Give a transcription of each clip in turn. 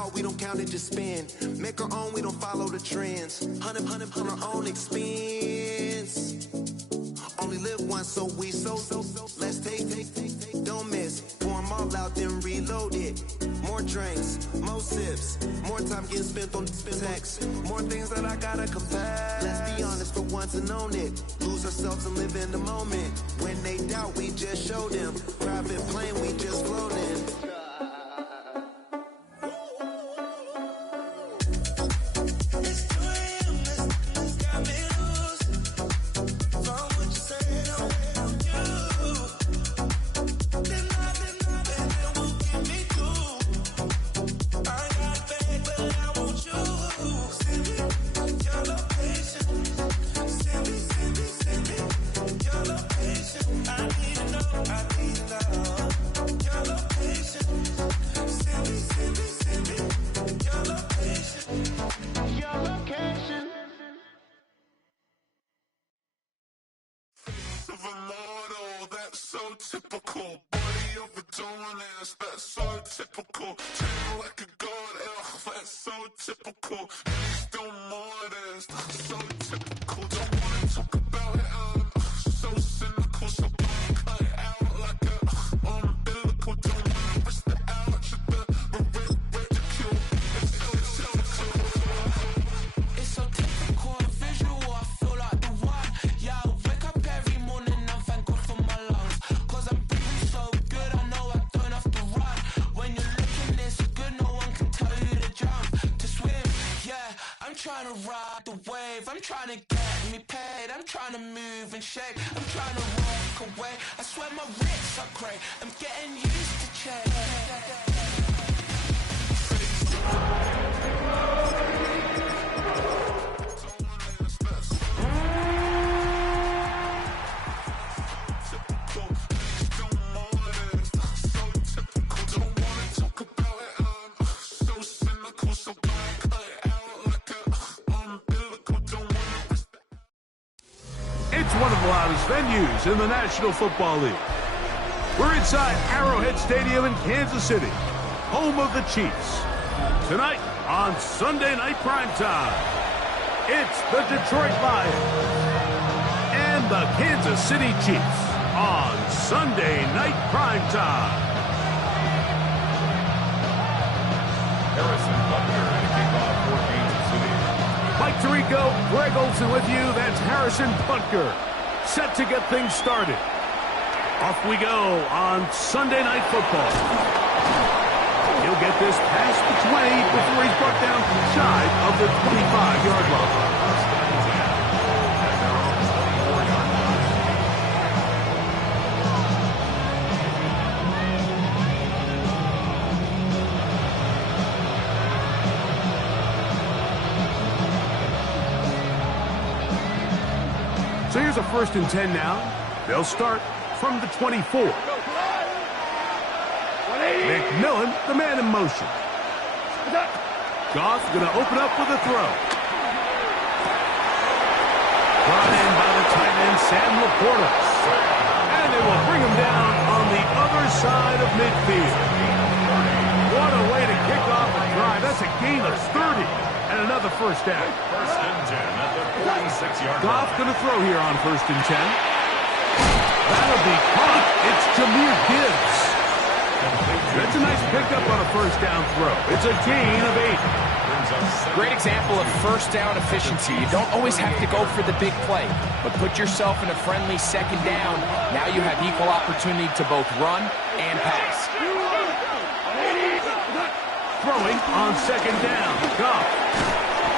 out, we don't count it, just spend. Make our own, we don't follow the trends. 100 on our own expense. Only live once, so we so. Let's take, don't miss. Pour 'em all out, then reload it. More drinks, more sips. More time getting spent on text. More things that I gotta confess. Let's be honest for once and own it. Lose ourselves and live in the moment. When they doubt, we just show them. Private plane, we just floating. Typical, body overdoing this, that's so typical. Treat like a god, ugh, that's so typical. Please do more of this, so typical. Don't wanna talk about it, so cynical. So cut it out like a umbilical. Don't wanna risk the ouch of the ridicule. It's so typical. It's so typical, visual, I feel like the one. Yeah, I wake up every morning and thank God for my lungs. I'm breathing so good, I know I don't have to run. When you're looking this good, no one can tell you to jump, to swim. Yeah, I'm trying to ride the wave. I'm trying to get me paid. I'm trying to move and shake. I'm trying to walk away. I swear my wrists are great. I'm getting used to change. It's one of the loudest venues in the National Football League. We're inside Arrowhead Stadium in Kansas City, home of the Chiefs. Tonight on Sunday Night Primetime, it's the Detroit Lions and the Kansas City Chiefs on Sunday Night Primetime. Harrison Butker and a kickoff for Kansas City. Mike Tirico, Greg Olsen with you. That's Harrison Butker, set to get things started. Off we go on Sunday Night Football. He'll get this past the 20 before he's brought down shy of the 25-yard line. So here's a 1st and 10 now. They'll start from the 24. McMillan, the man in motion. Goff going to open up with a throw. Brought in by the tight end, Sam Laporta. And they will bring him down on the other side of midfield. What a way to kick off a drive. That's a gain of 30 and another 1st down. 1st and 10 at the 46-yard line. Goff going to throw here on 1st and 10. That'll be caught. It's Jahmyr Gibbs. That's a nice pickup on a 1st down throw. It's a gain of 8. Great example of 1st down efficiency. You don't always have to go for the big play, but put yourself in a friendly 2nd down. Now you have equal opportunity to both run and pass. Throwing on 2nd down. Goff.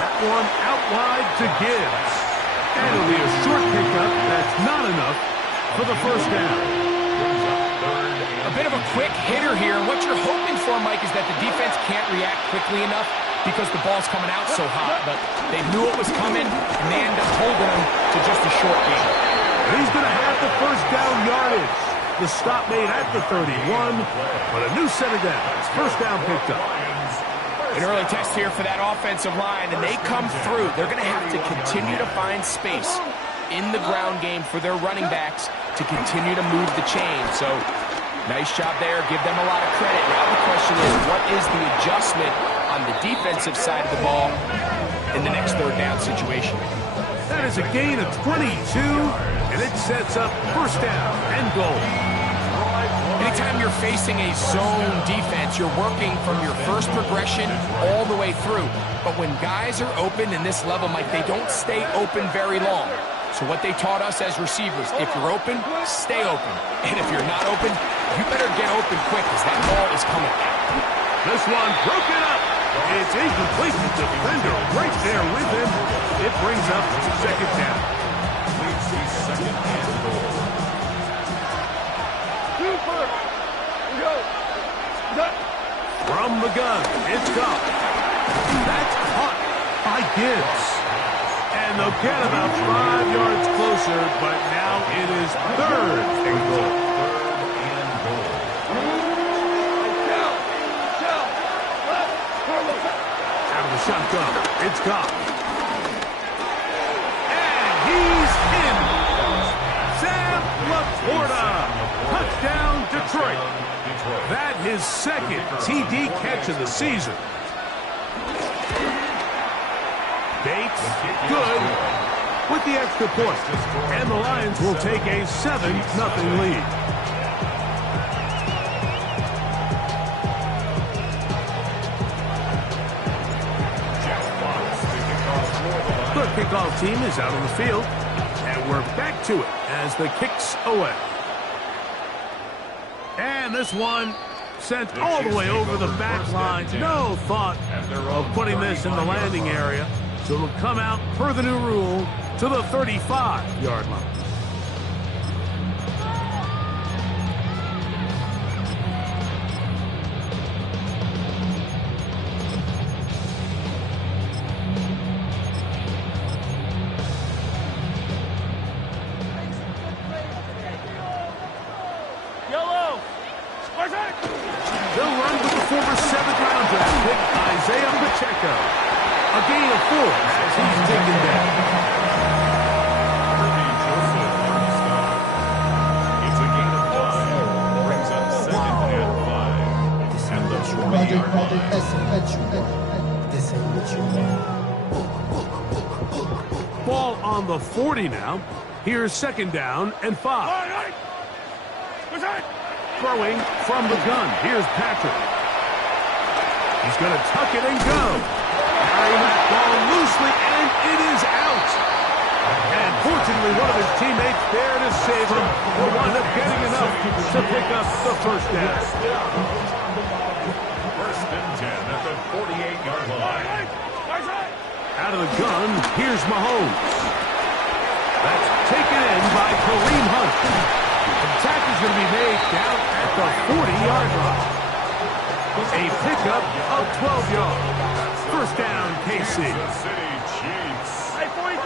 That one out wide to Gibbs. And it'll be a short pickup. That's not enough for the 1st down. A bit of a quick hitter here. And what you're hoping for, Mike, is that the defense can't react quickly enough because the ball's coming out so hot. But they knew it was coming, and they end up holding him to just a short gain. And he's going to have the 1st down yardage. The stop made at the 31, but a new set of downs. 1st down picked up. An early test here for that offensive line, and they come through. They're going to have to continue to find space in the ground game for their running backs to continue to move the chain. So, nice job there. Give them a lot of credit. Now the question is, what is the adjustment on the defensive side of the ball in the next third down situation. That is a gain of 22, and it sets up first down and goal. Anytime you're facing a zone defense, you're working from your first progression all the way through. But when guys are open in this level, Mike, they don't stay open very long. So what they taught us as receivers, if you're open, stay open. And if you're not open, you better get open quick because that ball is coming out. This one broken up. It's incomplete. The defender right there with him. It brings up second down. From the gun, it's gone. That's caught by Gibbs. And they'll get about 5 yards closer, but now it is third and goal. Out of the shotgun, it's gone. And he's in. Sam Laporta. Touchdown, Detroit. That his second TD catch of the season. Bates, good, with the extra point. And the Lions will take a 7-0 lead. The kickoff team is out on the field, and we're back to it as the kick's away. And this one sent all the way over the back line. No thought of putting this in the landing area. So it'll come out, per the new rule, to the 35-yard line. They'll run with the former 7th-round draft pick, Isaiah Pacheco. A gain of 4 as he's taken down. It's a gain of 5. Brings up second and 5. And the 20-yard line. This ain't what you want. Ball on the 40 now. Here's second down and 5. Throwing from the gun. Here's Patrick. He's going to tuck it and go. Carrying that ball loosely, and it is out. And fortunately, one of his teammates there to save him will wind up getting enough to pick up the first down. First and 10 at the 48-yard line. Out of the gun, here's Mahomes. That's taken in by Kareem Hunt. The tackle is going to be made down at the 40-yard line. A pickup of 12 yards. First down, KC. City Chiefs. Hey, 43.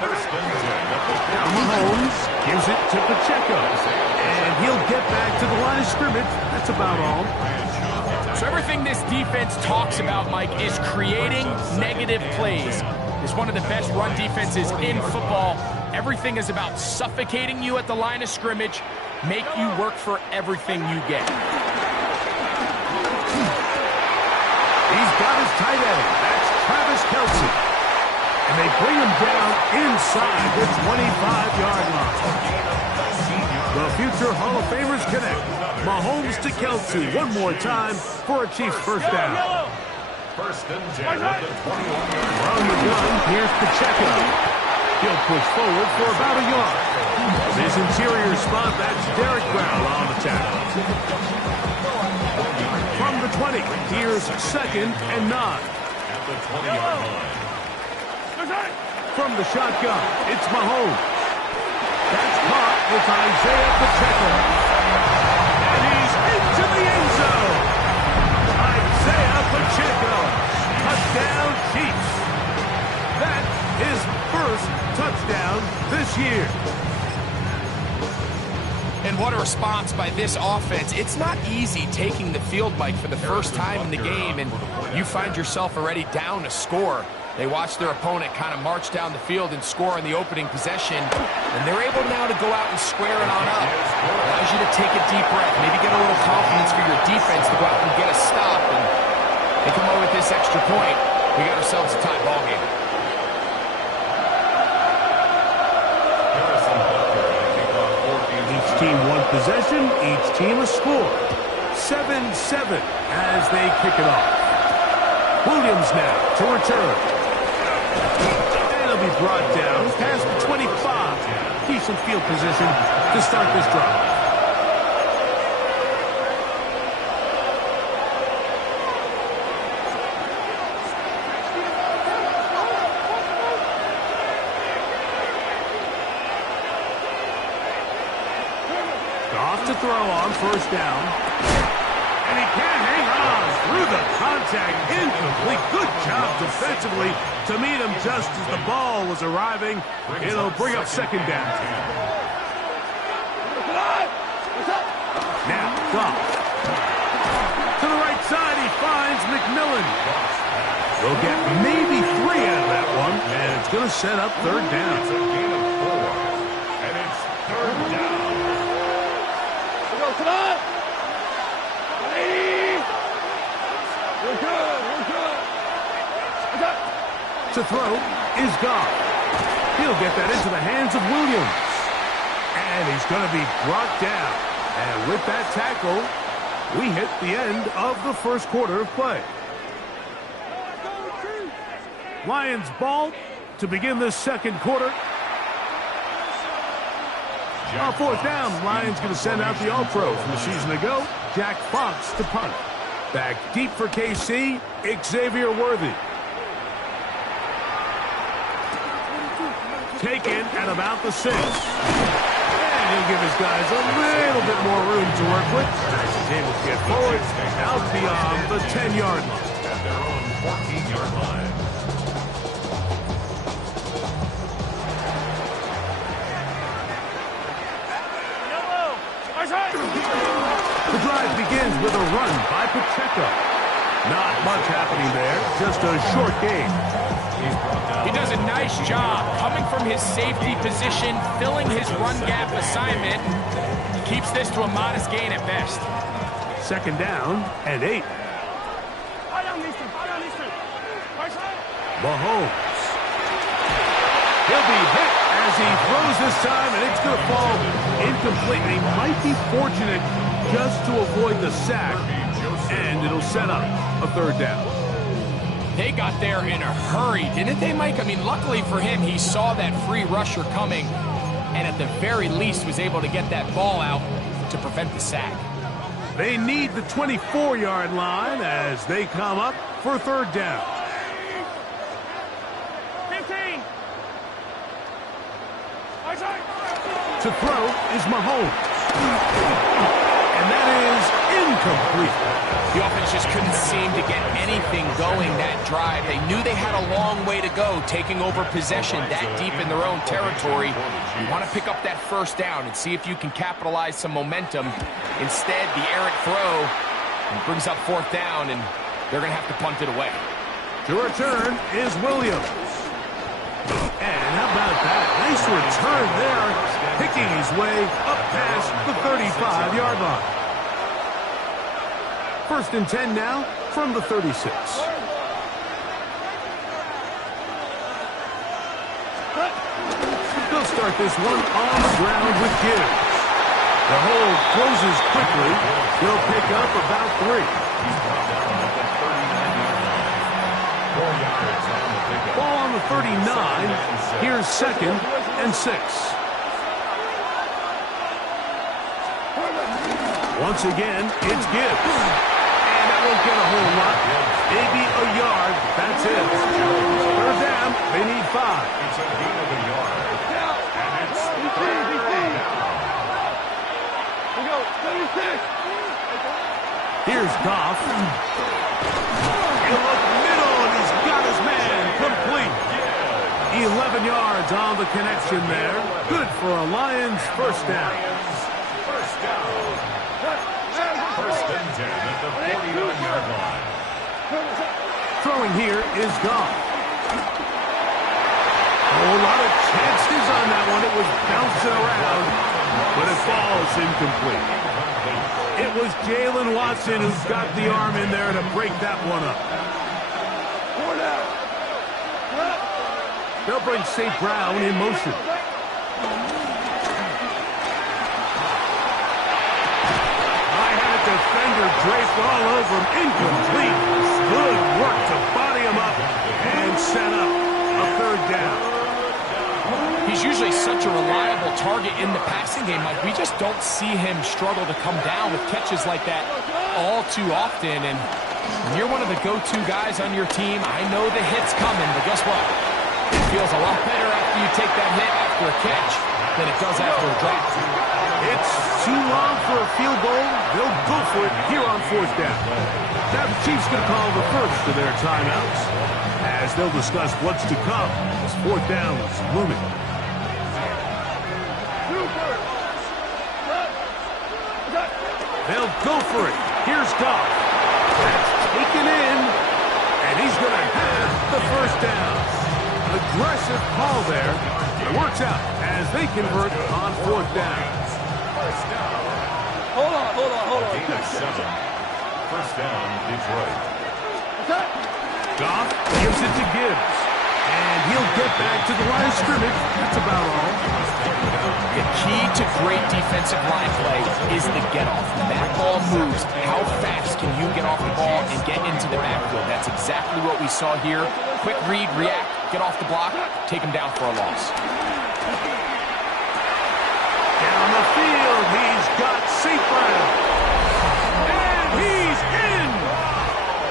First and 10. Now Mahomes gives it to Pacheco. And he'll get back to the line of scrimmage. That's about all. So everything this defense talks about, Mike, is creating negative plays. It's one of the best run defenses in football. Everything is about suffocating you at the line of scrimmage, make you work for everything you get. He's got his tight end. That's Travis Kelce. And they bring him down inside the 25-yard line. The future Hall of Famers connect. Mahomes to Kelce one more time for a Chiefs first down. First and 10 at the 21-yard line. From the gun, here's Pacheco. He'll push forward for about a yard. His interior spot, that's Derek Brown on the tackle. From the 20, here's second and 9. At the 20-yard line. From the shotgun, it's Mahomes. That's caught with Isaiah Pacheco. And he's into the end zone. Isaiah Pacheco. Touchdown, Chiefs. That's his first touchdown this year. And what a response by this offense. It's not easy taking the field, Mike, for the first time in the game, and you find yourself already down a score. They watch their opponent kind of march down the field and score on the opening possession, and they're able now to go out and square it on up. Allows you to take a deep breath, maybe get a little confidence for your defense to go out and get a stop. And They come away with this extra point. We got ourselves a tie ball game. Each team one possession, each team a score. 7-7 as they kick it off. Williams now to return. And he'll be brought down past the 25. Decent field position to start this drive. Off to throw on first down. And he can't hang on through the contact. Incomplete. Good job defensively to meet him just as the ball was arriving. It'll bring up second down. Now, Goff. To the right side, he finds McMillan. They'll get maybe 3 out of that one, and it's going to set up third down. It's a gain of 4, and it's third down. Come on! We're good, we're good. To throw is Goff. He'll get that into the hands of Williams. And he's going to be brought down. And with that tackle, we hit the end of the first quarter of play. Lions ball to begin this second quarter. On fourth down, Lions going to send out the All-Pro from a season ago, Jack Fox to punt. Back deep for KC, Xavier Worthy. Taken at about the 6. And he'll give his guys a little bit more room to work with. He's able to get forward out beyond the 10-yard line. At their own 14-yard line. The drive begins with a run by Pacheco. Not much happening there, just a short gain. He does a nice job coming from his safety position, filling his run gap assignment. He keeps this to a modest gain at best. Second down and 8. Mahomes. He'll be hit as he throws this time, and it's going to fall incomplete. He might be fortunate just to avoid the sack, and it'll set up a third down. They got there in a hurry, didn't they, Mike? I mean, luckily for him, he saw that free rusher coming, and at the very least was able to get that ball out to prevent the sack. They need the 24-yard line as they come up for third down. 15. To throw is Mahomes. And that is incomplete. The offense just couldn't seem to get anything going that drive. They knew they had a long way to go, taking over possession that deep in their own territory. You want to pick up that first down and see if you can capitalize some momentum. Instead, the errant throw brings up fourth down, and they're going to have to punt it away. To return is Williams. And how about that? Nice return there, picking his way up past the 35-yard line. First and 10 now from the 36. They'll start this one on the ground with Gibbs. The hole closes quickly. They'll pick up about 3. Ball on the 39. Here's second and 6. Once again, it's Gibbs. And that won't get a whole lot. Maybe a yard. That's it. Third down. They need 5. It's a gain of a yard. And it's third down. We go. 36. Here's Goff. He'll look middle, and he's got his man complete. 11 yards on the connection there. Good for a Lions first down. First down. First and 10 at the 49-yard line. Throwing here is Goff. A lot of chances on that one. It was bouncing around, but it falls incomplete. It was Jalen Watson who got the arm in there to break that one up. They'll bring St. Brown in motion. I had defender draped all over him. Incomplete. Good work to body him up and set up a third down. He's usually such a reliable target in the passing game, Mike. We just don't see him struggle to come down with catches like that all too often. And when you're one of the go-to guys on your team, I know the hit's coming, but guess what? It feels a lot better after you take that hit after a catch than it does after a drop. It's too long for a field goal. They'll go for it here on fourth down. Now the Chiefs going to call the first of their timeouts as they'll discuss what's to come as fourth down is looming. They'll go for it. Here's Goff. That's taken in, and he's going to have the first down. Aggressive call there. It works out as they convert on fourth down. Hold on. First down, Detroit. Goff gives it to Gibbs. And he'll get back to the line of scrimmage. That's about all. The key to great defensive line play is the get-off. When that ball moves, how fast can you get off the ball and get into the backfield? That's exactly what we saw here. Quick read, react, get off the block, take him down for a loss. Down the field, he's got St. Brown. And he's in!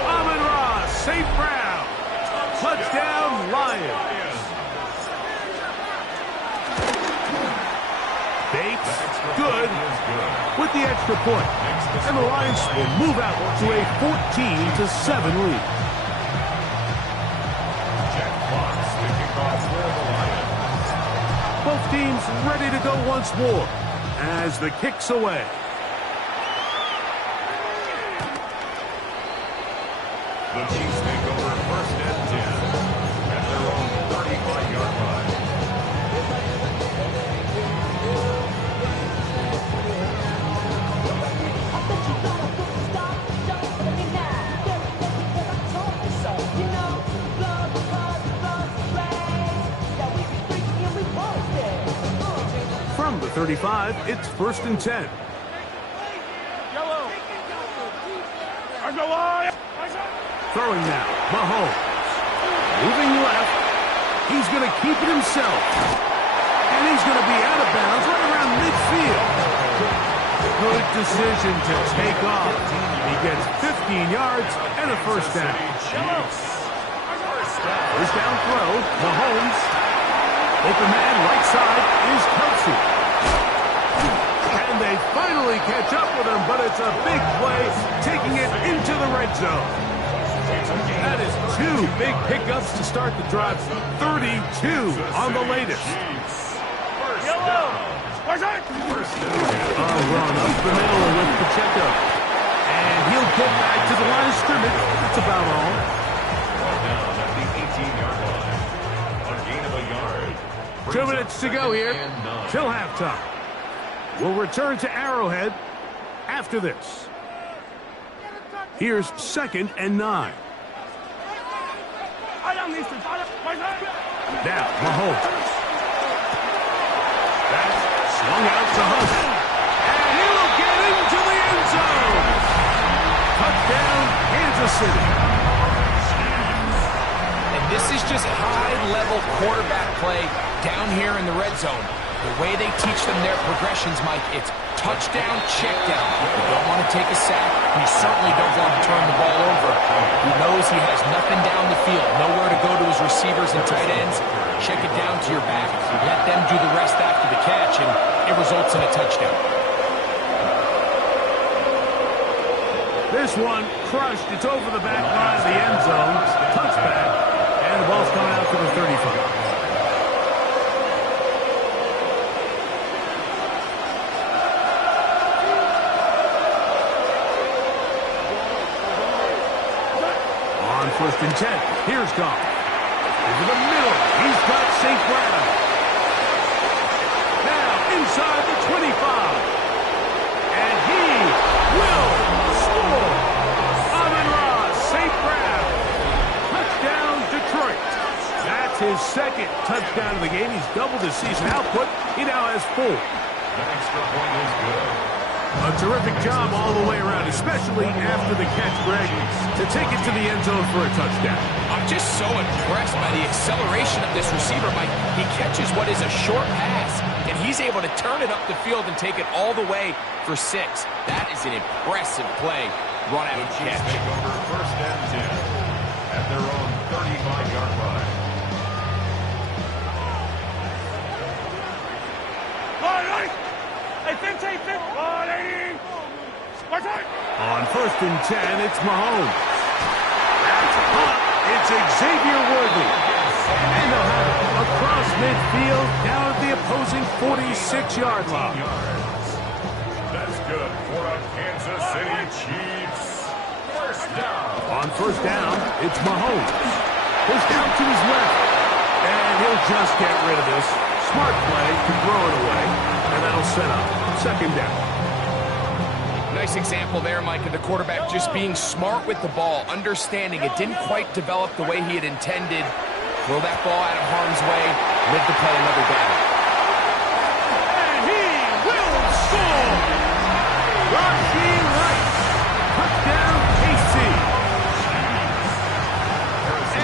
Amon-Ra, St. Brown. Touchdown, Lions. Bates, good, with the extra point. And the Lions will move out to a 14-7 lead. Jack Fox, the kickoff for the Lions. Both teams ready to go once more as the kick's away. The Chiefs take over first and 10 at their own 35-yard line. From the 35, it's first and 10. Throwing now, Mahomes. Moving left. He's going to keep it himself. And he's going to be out of bounds right around midfield. Good decision to take off. He gets 15 yards and a first down. First down throw, Mahomes. Open man, right side, is Kelsey. And they finally catch up with him, but it's a big play, taking it into the red zone. That is two big pickups to start the drive. 32 on the latest. First down. A run up the middle with Pacheco. And he'll get back to the line of scrimmage. That's about all. Down at the 18-yard line. A gain of a yard. 2 minutes to go here till halftime. We'll return to Arrowhead after this. Here's second and 9. Now, Mahomes. That's swung out to Hunt. And he'll get into the end zone. Touchdown, Kansas City. And this is just high-level quarterback play down here in the red zone. The way they teach them their progressions, Mike, it's touchdown, check down. You don't want to take a sack, and you certainly don't want to turn the ball over. He knows he has nothing down the field, nowhere to go to his receivers and tight ends. Check it down to your back. Let them do the rest after the catch, and it results in a touchdown. This one crushed. It's over the back line of the end zone. Touchback. And the ball's coming out to the 35. First and 10. Here's Goff. Over the middle. He's got St. Brown. Now inside the 25. And he will his second touchdown of the game. He's doubled his season output. He now has 4. The extra point is good. A terrific job all the way around, especially after the catch, Greg, to take it to the end zone for a touchdown. I'm just so impressed by the acceleration of this receiver, Mike. He catches what is a short pass, and he's able to turn it up the field and take it all the way for 6. That is an impressive play. Run out of catch. Take over first and 10 at their own 35-yard line. On first and 10, it's Mahomes. That's hot. It's Xavier Worthy. And they'll have it across midfield down at the opposing 46-yard line. That's good for a Kansas City Chiefs. First down. On first down, it's Mahomes. Pushed out to his left. And he'll just get rid of this. Smart play to throw it away. And that'll set up second down. Nice example there, Mike, of the quarterback just being smart with the ball, understanding it didn't quite develop the way he had intended. Throw that ball out of harm's way, live to play another down. And he will score! Rashee Rice, touchdown KC.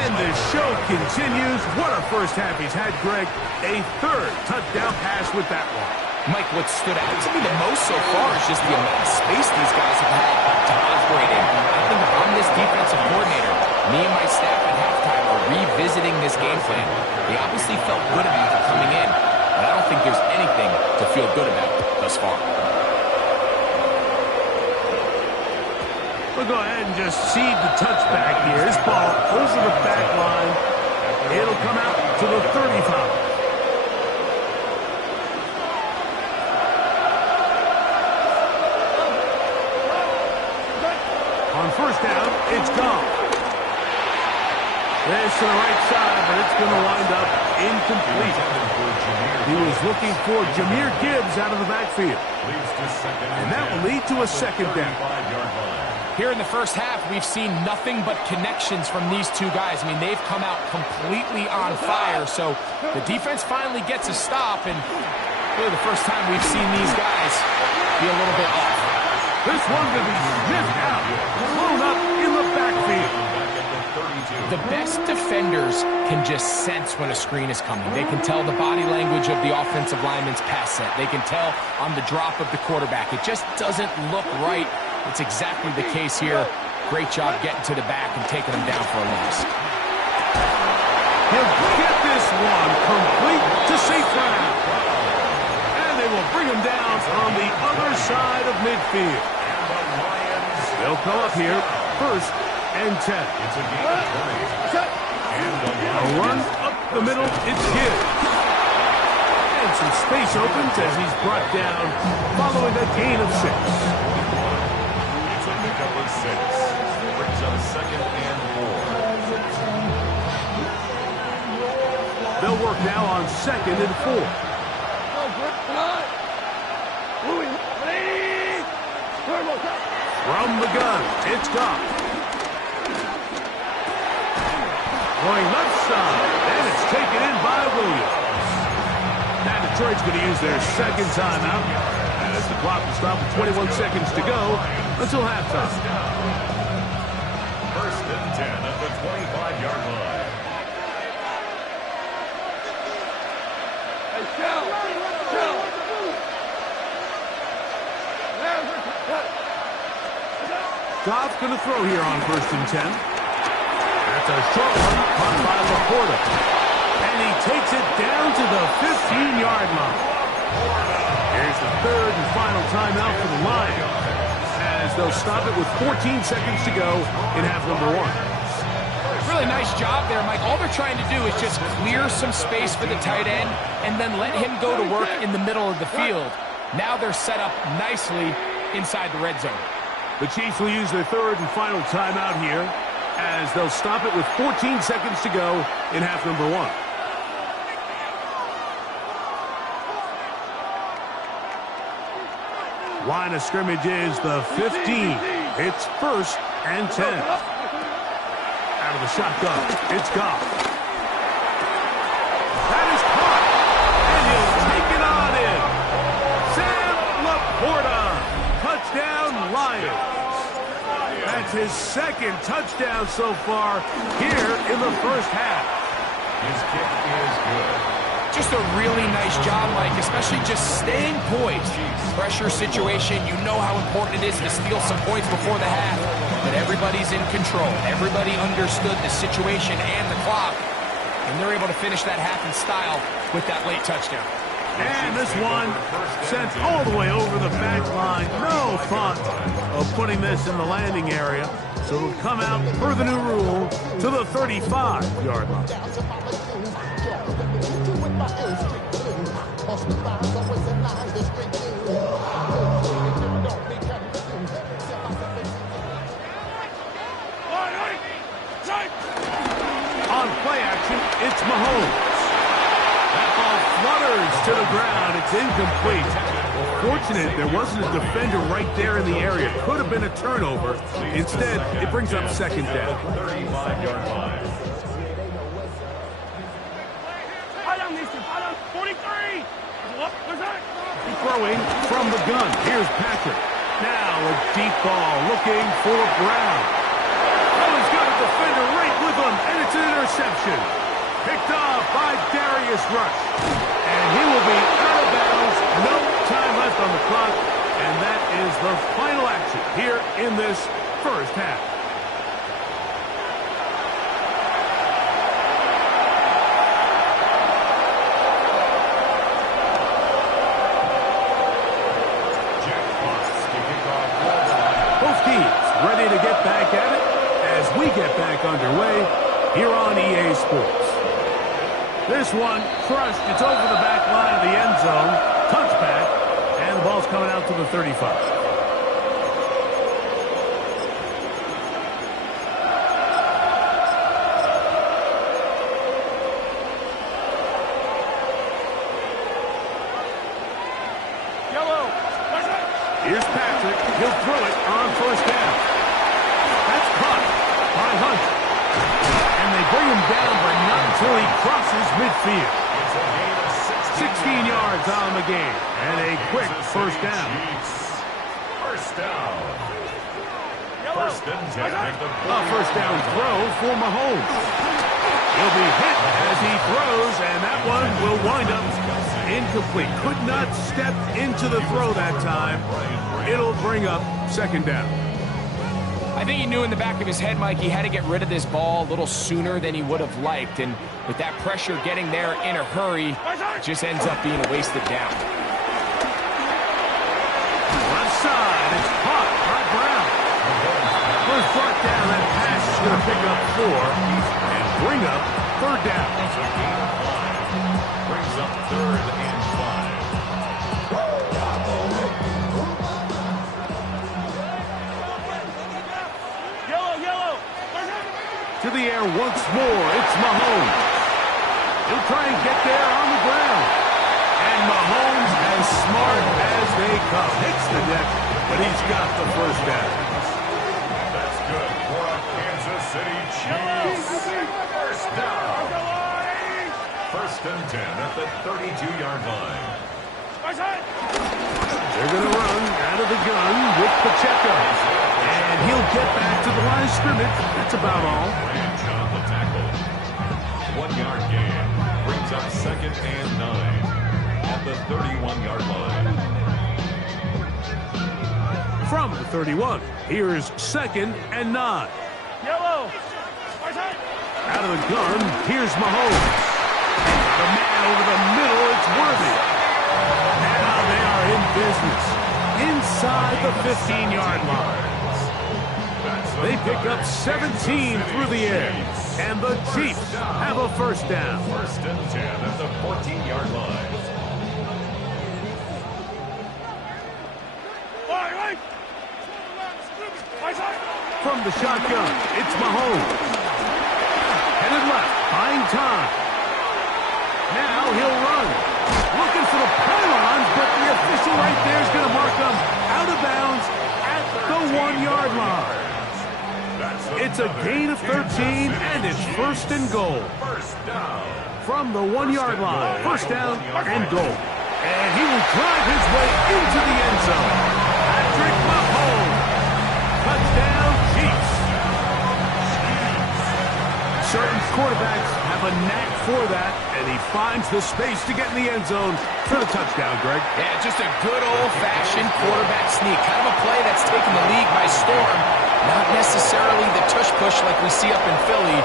And the show continues. What a first half he's had, Greg. A third touchdown pass with that one. Mike, what stood out to me the most so far is just the amount of space these guys have had to operate in. I think if I'm this defensive coordinator, me and my staff at halftime are revisiting this game plan. They obviously felt good about it coming in, but I don't think there's anything to feel good about thus far. We'll go ahead and just seed the touchback here. This ball over the back line. It'll come out to the 35. On first down, it's gone. This to the right side, but it's going to wind up incomplete. He was looking for Jahmyr Gibbs out of the backfield. And that will lead to a second down. Here in the first half, we've seen nothing but connections from these two guys. I mean, they've come out completely on fire, so the defense finally gets a stop, and really the first time we've seen these guys be a little bit off. This one going to be sniffed out, blown up in the backfield. The best defenders can just sense when a screen is coming. They can tell the body language of the offensive lineman's pass set. They can tell on the drop of the quarterback. It just doesn't look right. It's exactly the case here. Great job getting to the back and taking them down for a loss. He'll get this one complete to safe ground. And they will bring him down on the other side of midfield. They'll come up here first and 10. It's a game of 20. A run up the middle, it's Gibbs. And some space opens as he's brought down following a gain of 6. It's a pickup of 6. Brings up second and 4. They'll work now on second and 4. From the gun, it's Goff. Going left side, and it's taken in by Williams. Now Detroit's going to use their second timeout as the clock will stop with 21 seconds to go until halftime. First and 10 at the 25-yard line. Goff's going to throw here on first and 10. That's a short one caught by Laporta. And he takes it down to the 15-yard line. Here's the third and final timeout for the Lions, as they'll stop it with 14 seconds to go in half number 1. Really nice job there, Mike. All they're trying to do is just clear some space for the tight end and then let him go to work in the middle of the field. Now they're set up nicely inside the red zone. The Chiefs will use their third and final timeout here, as they'll stop it with 14 seconds to go in half number 1. Line of scrimmage is the 15. It's first and 10. Out of the shotgun, it's Goff. his second touchdown so far here in the first half. His kick is good. Just a really nice job, Mike, especially just staying poised. Pressure situation, you know how important it is to steal some points before the half. But everybody's in control. Everybody understood the situation and the clock. And they're able to finish that half in style with that late touchdown. And this one sent all the way over the back line. No thought of putting this in the landing area. So it'll come out, per the new rule, to the 35-yard line. On play action, it's Mahomes. That ball flutters to the ground. It's incomplete. Fortunate there wasn't a defender right there in the area. Could have been a turnover. Instead, it brings up second down. 35-yard line. 43! Throwing from the gun. Here's Patrick. Now a deep ball looking for Brown. Oh, he's got a defender right with him, and it's an interception. Picked off by Darius Rush. And he will be out of bounds. No time left on the clock. And that is the final action here in this first half. Both teams ready to get back at it as we get back underway here on EA Sports. This one crushed. It's over the back line of the end zone. Touchback. And the ball's coming out to the 35. Here's Patrick. He'll throw it on first down. That's caught by Hunt. And they bring him down, but not until he crosses midfield. 16 yards on the game. And a quick first down. First down. First and 10 at the A first down throw for Mahomes. He'll be hit as he throws, and that one will wind up incomplete. Could not step into the throw that time. It'll bring up second down. I think he knew in the back of his head, Mike, he had to get rid of this ball a little sooner than he would have liked. And with that pressure getting there in a hurry, it just ends up being a wasted down. Left side, it's caught by Brown. First brought down, that pass is going to pick up 4 and bring up third down. brings up third and 5. To the air once more, it's Mahomes. He'll try and get there on the ground. And Mahomes, as smart as they come, hits the deck, but he's got the first down. That's good for a Kansas City Chiefs. First down. First and 10 at the 32-yard line. They're going to run out of the gun with Pacheco. And he'll get back to the line of scrimmage. That's about all. Branch on the tackle. 1-yard gain. Brings up second and 9 at the 31-yard line. From the 31, here's second and 9. Yellow. Out of the gun, here's Mahomes. The man over the middle, it's Worthy. Now they are in business. Inside the 15-yard line. They pick up 17 through the air. And the Chiefs have a first down. First and 10 at the 14-yard line. From the shotgun, it's Mahomes. Headed left, buying time. Now he'll run. Looking for the pylons, but the official right there is going to mark him out of bounds at the 1-yard line. It's a gain of 13, and it's first and goal. First down. From the 1-yard line, first down and goal. And he will drive his way into the end zone. Patrick Mahomes. Touchdown, Chiefs. quarterbacks have a knack for that, and he finds the space to get in the end zone for the touchdown, Greg. Yeah, just a good old-fashioned quarterback sneak. Kind of a play that's taken the league by storm. Not necessarily the tush-push like we see up in Philly,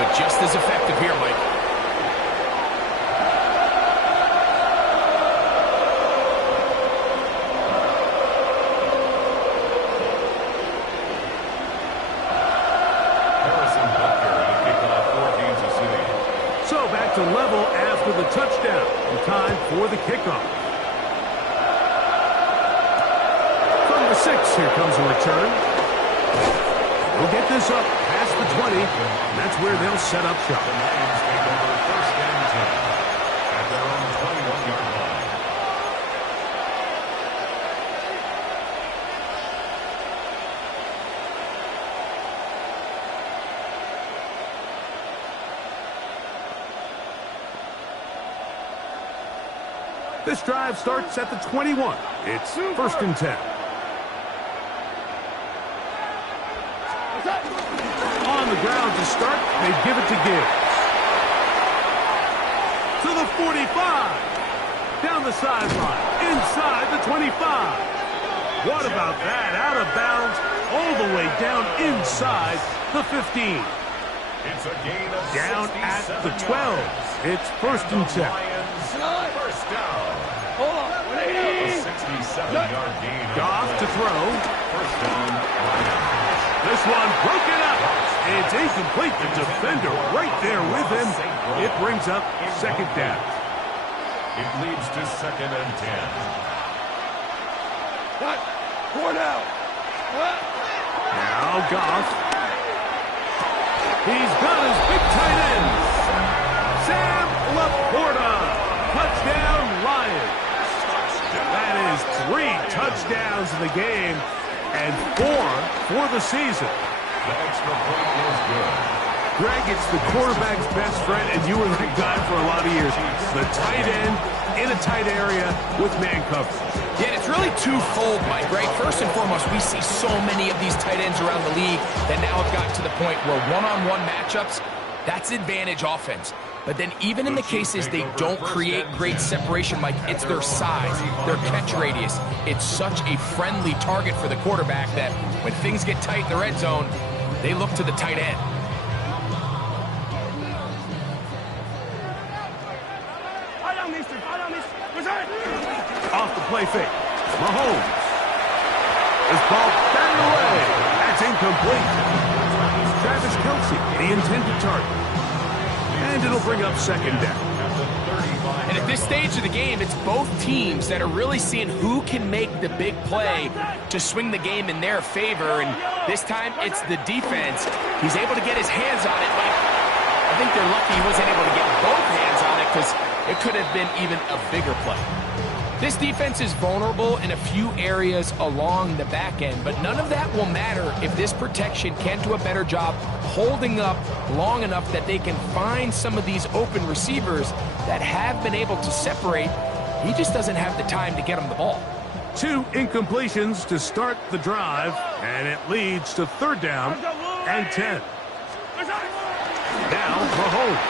but just as effective here, Mike. To level after the touchdown. And time for the kickoff. From the 6, here comes a return. We'll get this up past the 20, and that's where they'll set up shop. The Lions take over 1st and 10 at their own 21-yard line. This drive starts at the 21. It's 1st and 10. On the ground to start, they give it to Gibbs. To the 45. Down the sideline. Inside the 25. What about that? Out of bounds. All the way down inside the 15. It's a gain of down at the 12. Yards. It's 1st and 10. First down. A 67-yard gain. Goff to throw. First down, Lions. This one broken up. It's incomplete. The defender right there with him. It brings up 2nd down. It leads to 2nd and 10. Now Goff. He's got his big tight end. Sam Laporta. Touchdown, Lions. That is 3 touchdowns in the game and 4 for the season. The extra point is good. Greg, it's the quarterback's best friend, and you were that guy for a lot of years. The tight end in a tight area with man coverage. Yeah, it's really twofold, Mike, right? First and foremost, we see so many of these tight ends around the league that now have gotten to the point where one-on-one matchups, that's advantage offense. But then even in the cases they don't create great separation, Mike, it's their size, their catch radius. It's such a friendly target for the quarterback that when things get tight in the red zone, they look to the tight end. Off the play fake. Mahomes. This ball batted away. That's incomplete. Travis Kelce, the intended target. And it'll bring up 2nd down. And at this stage of the game, it's both teams that are really seeing who can make the big play to swing the game in their favor. And this time, it's the defense. He's able to get his hands on it, but I think they're lucky he wasn't able to get both hands on it because it could have been even a bigger play. This defense is vulnerable in a few areas along the back end, but none of that will matter if this protection can't do a better job holding up long enough that they can find some of these open receivers that have been able to separate. He just doesn't have the time to get him the ball. 2 incompletions to start the drive, and it leads to 3rd down and 10. Now Mahomes.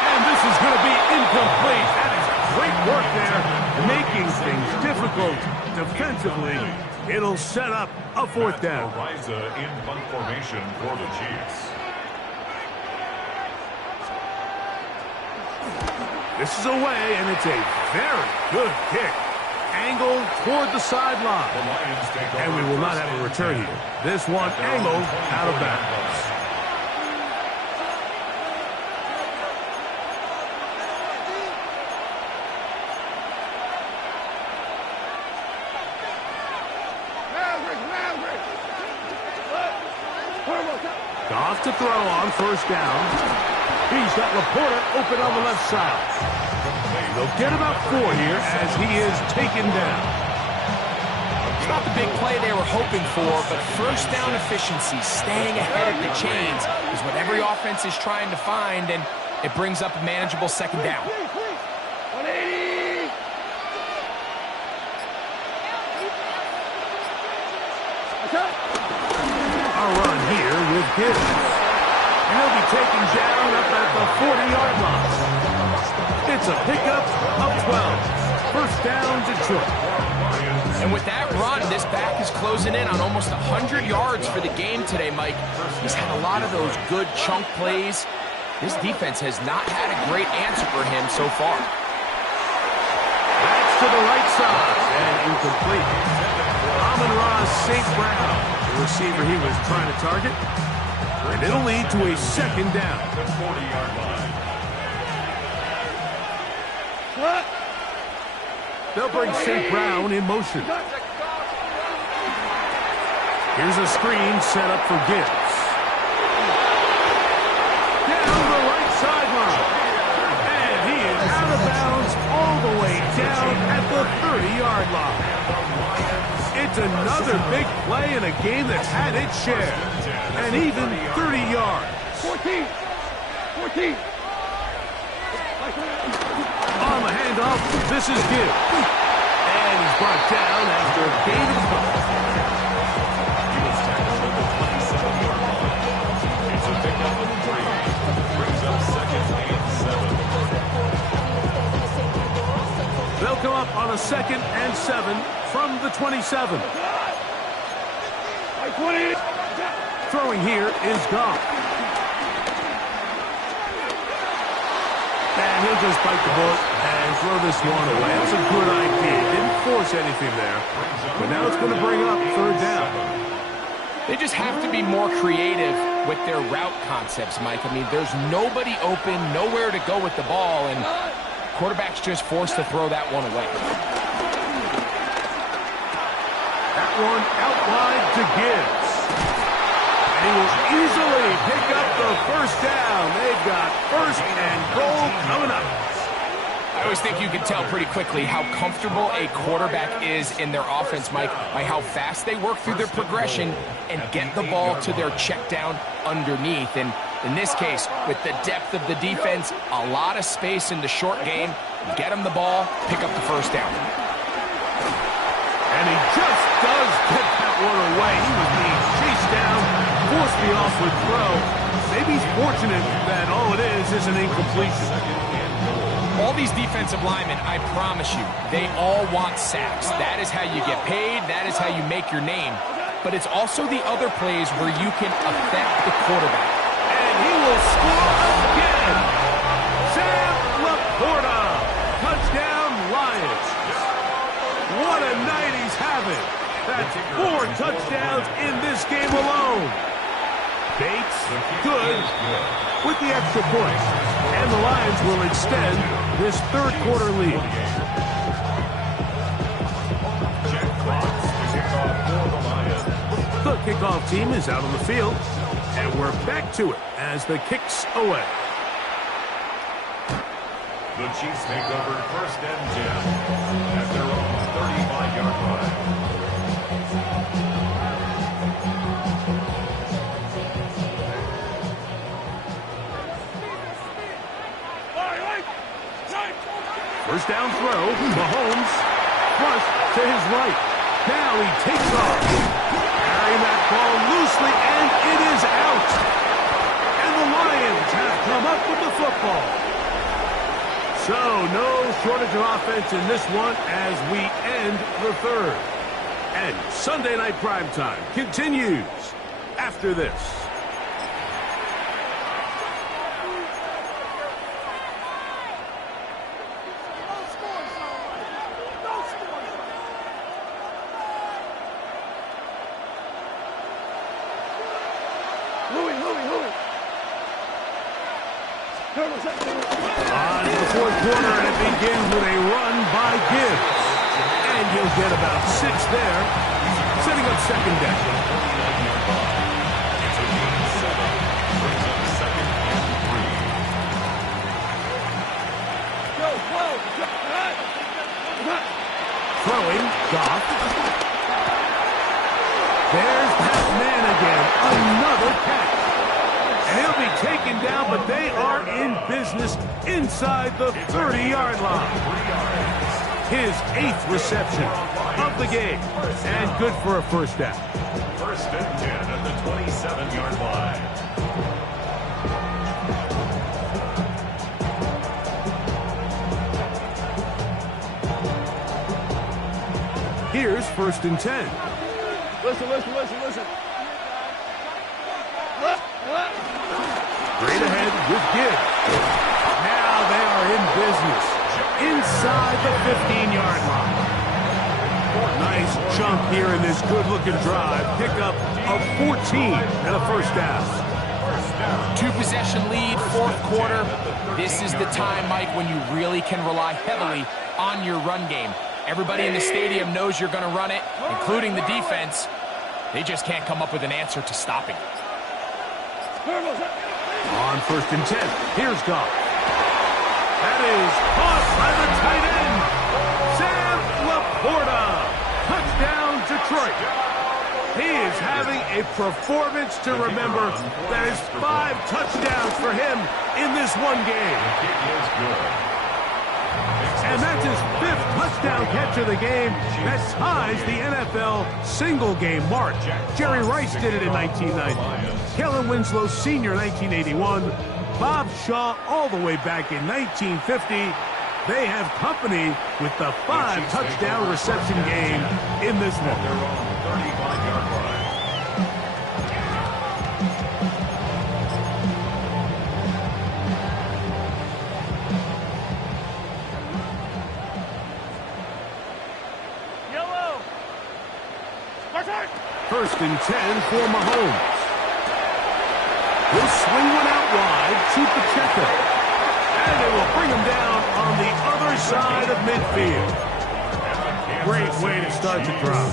And this is going to be incomplete. That is great work there, making things difficult defensively. It'll set up a 4th down. Ariza in punt formation for the Chiefs. This is away, and it's a very good kick. Angled toward the sideline. The Lions take over. And we will not have a return here. This one angled out of bounds. Goff to throw on 1st down. He's got Laporta open on the left side. They'll get about 4 here as he is taken down. It's not the big play they were hoping for, but 1st down efficiency, staying ahead of the chains, is what every offense is trying to find, and it brings up a manageable 2nd down. 180. A run here with Gibbs. And he'll be taken down up at the 40-yard line. It's a pickup of 12. First down, Detroit. And with that run, this back is closing in on almost 100 yards for the game today, Mike. He's had a lot of those good chunk plays. This defense has not had a great answer for him so far. That's to the right side and incomplete. Amon-Ra St. Brown, the receiver he was trying to target. And it'll lead to a second down. The 40-yard line. They'll bring St. Brown in motion. Here's a screen set up for Gibbs. Down the right sideline. And he is out of bounds all the way down at the 30-yard line. It's another big play in a game that's had its share. And even 30 yards. 14. On the handoff, this is Gibbs. And he's brought down after a gain of 5. He was tackled at the 27-yard line. It's a pickup of 3. Brings up second and 7. They'll come up on a 2nd and 7 from the 27. 20. Throwing here is Goff. And he'll just bite the bullet and throw this one away. That's a good idea. Didn't force anything there. But now it's going to bring up 3rd down. They just have to be more creative with their route concepts, Mike. I mean, there's nobody open, nowhere to go with the ball, and quarterback's just forced to throw that one away. That one out wide to Gibbs. And he will easily pick up the 1st down. They've got 1st and goal coming up. I always think you can tell pretty quickly how comfortable a quarterback is in their offense, Mike, by how fast they work through their progression and get the ball to their check down underneath. And in this case, with the depth of the defense, a lot of space in the short game, get them the ball, pick up the 1st down. And he just does get that one away. He was being chased down, forced the offward throw. Maybe he's fortunate that all it is an incompletion. All these defensive linemen, I promise you, they all want sacks. That is how you get paid. That is how you make your name. But it's also the other plays where you can affect the quarterback. And he will score again. Sam Laporta. Touchdown, Lions. What a night he's having. That's 4 touchdowns in this game alone. Bates, good, with the extra point. And the Lions will extend this 3rd quarter lead. The kickoff team is out on the field, and we're back to it as the kick's away. The Chiefs take over 1st and 10 at their own 35-yard line. First down throw, Mahomes, flush to his right. Now he takes off. Carrying that ball loosely, and it is out. And the Lions have come up with the football. So, no shortage of offense in this one as we end the 3rd. And Sunday Night Primetime continues after this. On to the 4th quarter, and it begins with a run by Gibbs. And he'll get about 6 there, setting up 2nd down. It's a gain of 7. Brings up 2nd and 3. Throwing, Goff. There's Pat Man again, another catch. And he'll be taken down, but they are in business inside the 30-yard line. His 8th reception of the game, and good for a 1st down. 1st and 10 at the 27-yard line. Here's 1st and 10. Listen. Straight ahead with Gibbs. Now they are in business. Inside the 15-yard line. Nice chunk here in this good-looking drive. Pickup of 14 and a first down. 2-possession lead, 4th quarter. This is the time, Mike, when you really can rely heavily on your run game. Everybody in the stadium knows you're going to run it, including the defense. They just can't come up with an answer to stopping. On 1st and 10, here's Goff. That is caught by the tight end, Sam Laporta. Touchdown, Detroit. He is having a performance to remember. That is 5 touchdowns for him in this one game. And that's his 5th touchdown catch of the game. That ties the NFL single-game mark. Jerry Rice did it in 1990. Kellen Winslow Sr. in 1981. Bob Shaw all the way back in 1950. They have company with the 5-touchdown reception game in this one. 35-yard line. First and 10 for Mahomes. He'll swing one out wide to Pacheco. And they will bring him down on the other side of midfield. Great way to start the drive.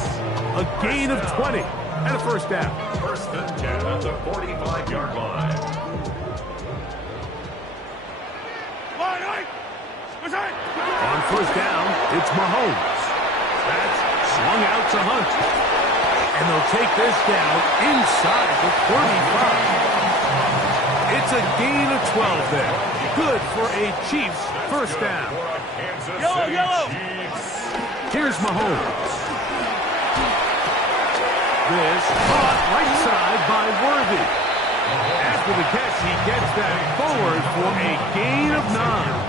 A gain of 20 and a first down. First and 10 at the 45-yard line. On first down, it's Mahomes. That's swung out to Hunt. And they'll take this down inside the 35. It's a gain of 12 there. Good for a Chiefs first down. Yellow. Here's Mahomes. This caught right side by Worthy. After the catch, he gets that forward for a gain of 9.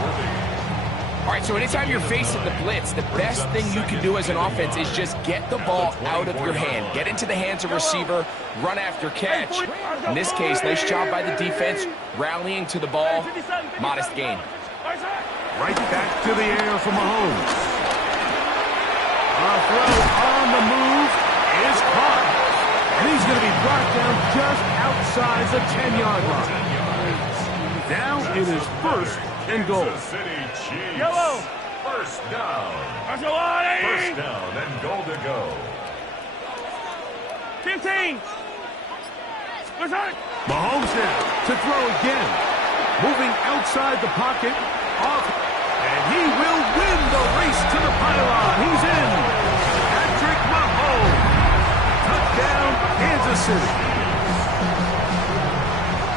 All right, so anytime you're facing the blitz, the best thing you can do as an offense is just get the ball out of your hand. Get into the hands of receiver, run after catch. In this case, nice job by the defense, rallying to the ball. Modest gain. Right back to the air for Mahomes. A throw on the move is caught. And he's going to be brought down just outside the 10-yard line. Now it is 1st and goal. Yellow. First down. First down and goal to go. 15. Mahomes now to throw again. Moving outside the pocket. Off. And he will win the race to the pylon. He's in. Patrick Mahomes. Touchdown, Kansas City.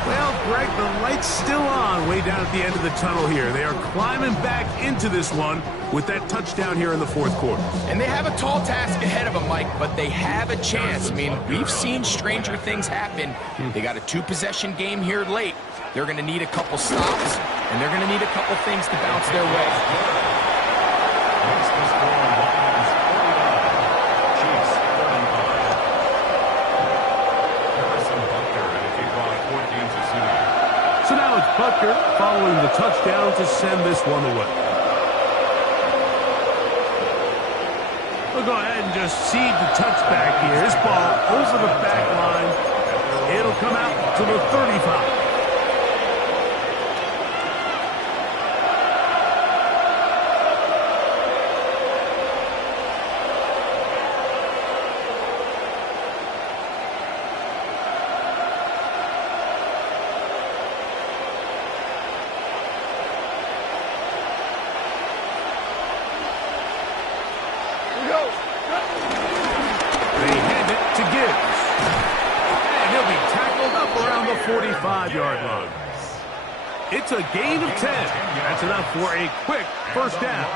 Well, Greg, the light's still on way down at the end of the tunnel here. They are climbing back into this one with that touchdown here in the 4th quarter. And they have a tall task ahead of them, Mike, but they have a chance. I mean, we've seen stranger things happen. They got a 2-possession game here late. They're going to need a couple stops, and they're going to need a couple things to bounce their way. So now it's Butker following the touchdown to send this one away. We'll go ahead and just seed the touchback here. This ball over the back line. It'll come out to the 35. They hand it to Gibbs. And he'll be tackled up around the 45-yard line. It's a gain of 10. That's enough for a quick first down.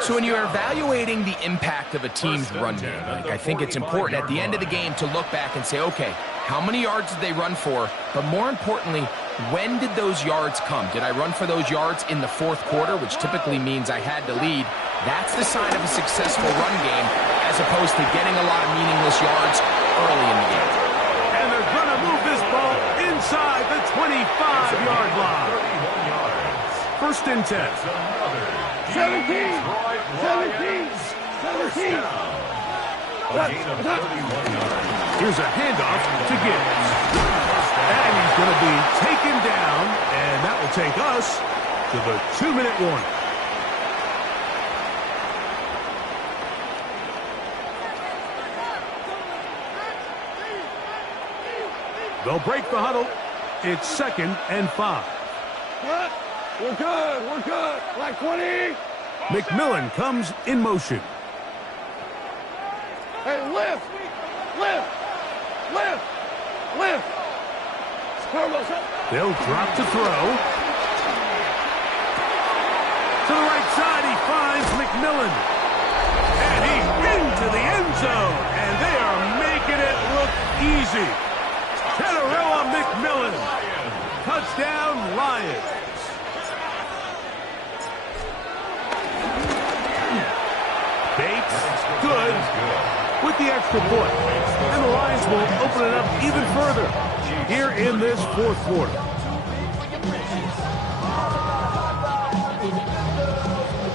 So when you're evaluating the impact of a team's run game, I think it's important at the end of the game to look back and say, okay, how many yards did they run for, but more importantly, when did those yards come? Did I run for those yards in the fourth quarter, which typically means I had to lead? That's the sign of a successful run game, as opposed to getting a lot of meaningless yards early in the game. And they're going to move this ball inside the 25-yard line. 31 yards. First and 10. 17. 17. A gain of 31 yards. Here's a handoff to Gibbs. And he's going to be taken down, and that will take us to the 2-minute warning. They'll break the huddle. It's 2nd and 5. We're good. Like 20. McMillan comes in motion. Hey, lift. They'll drop to throw. To the right side, he finds McMillan. And he's into the end zone. And they are making it look easy. Tenerella McMillan. Touchdown, Lions. Bates, good, with the extra point. And the Lions will open it up even further here in this fourth quarter.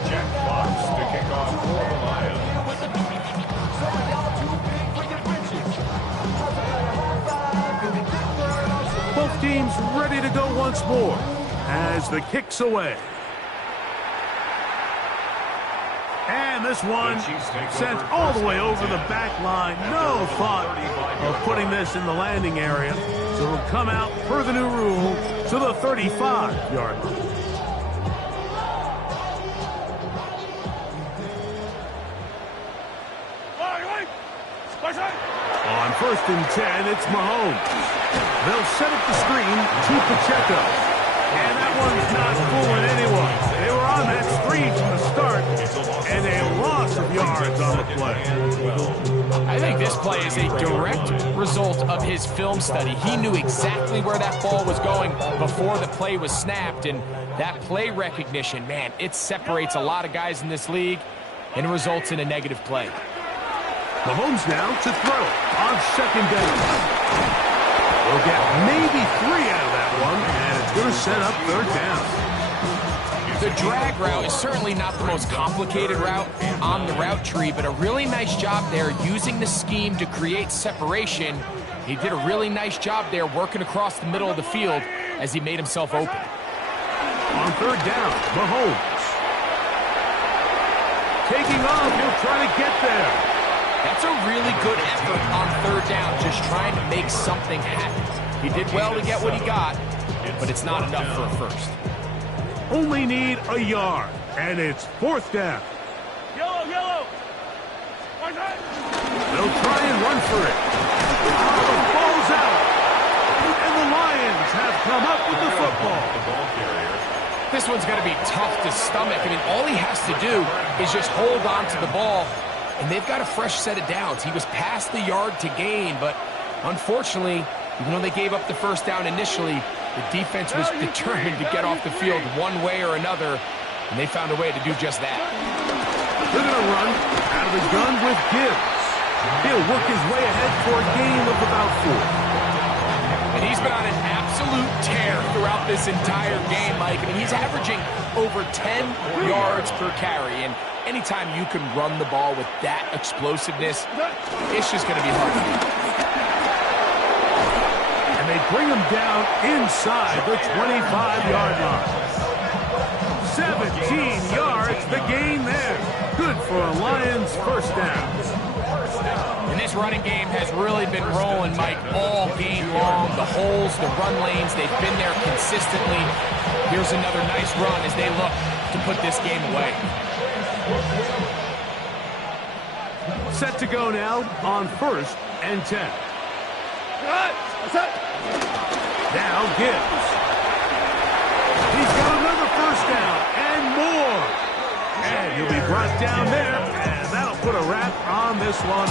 Jack Fox to kick off for the Lions. Both teams ready to go once more as the kick's away. And this one sent all the way over the back line. No thought of putting this in the landing area. So it'll come out per the new rule to the 35-yard line. On 1st and 10, it's Mahomes. They'll set up the screen to Pacheco. And that one's not fooling anyone. They were on that screen from the start, and a loss of yards on the play. I think this play is a direct result of his film study. He knew exactly where that ball was going before the play was snapped, and that play recognition, man, it separates a lot of guys in this league, and it results in a negative play. Mahomes now to throw on 2nd down. We'll get maybe 3 out of that one, and it's going to set up 3rd down. The drag route is certainly not the most complicated route on the route tree, but a really nice job there using the scheme to create separation. He did a really nice job there working across the middle of the field as he made himself open. On 3rd down, Mahomes. Taking off, he'll try to get there. That's a really good effort on 3rd down, just trying to make something happen. He did well to get what he got, but it's not enough for a first. Only need a yard, and it's 4th down. Yellow. They'll try and run for it. The ball's out, and the Lions have come up with the football. This one's going to be tough to stomach. I mean, all he has to do is just hold on to the ball, and they've got a fresh set of downs. He was past the yard to gain, but unfortunately, even though they gave up the first down initially, the defense was determined to get off the field one way or another, and they found a way to do just that. They're going to run out of the gun with Gibbs. He'll work his way ahead for a gain of about 4. And he's been on an absolute tear throughout this entire game, Mike. I mean, he's averaging over 10 yards per carry, and anytime you can run the ball with that explosiveness, it's just going to be hard to do. And they bring him down inside the 25-yard line. 17 yards, the gain there. Good for a Lions first down. And this running game has really been rolling, Mike, all game long. The holes, the run lanes, they've been there consistently. Here's another nice run as they look to put this game away. Set to go now on 1st and 10. Now Gibbs. He's got another first down and more. And he'll be brought down there, and that'll put a wrap on this one.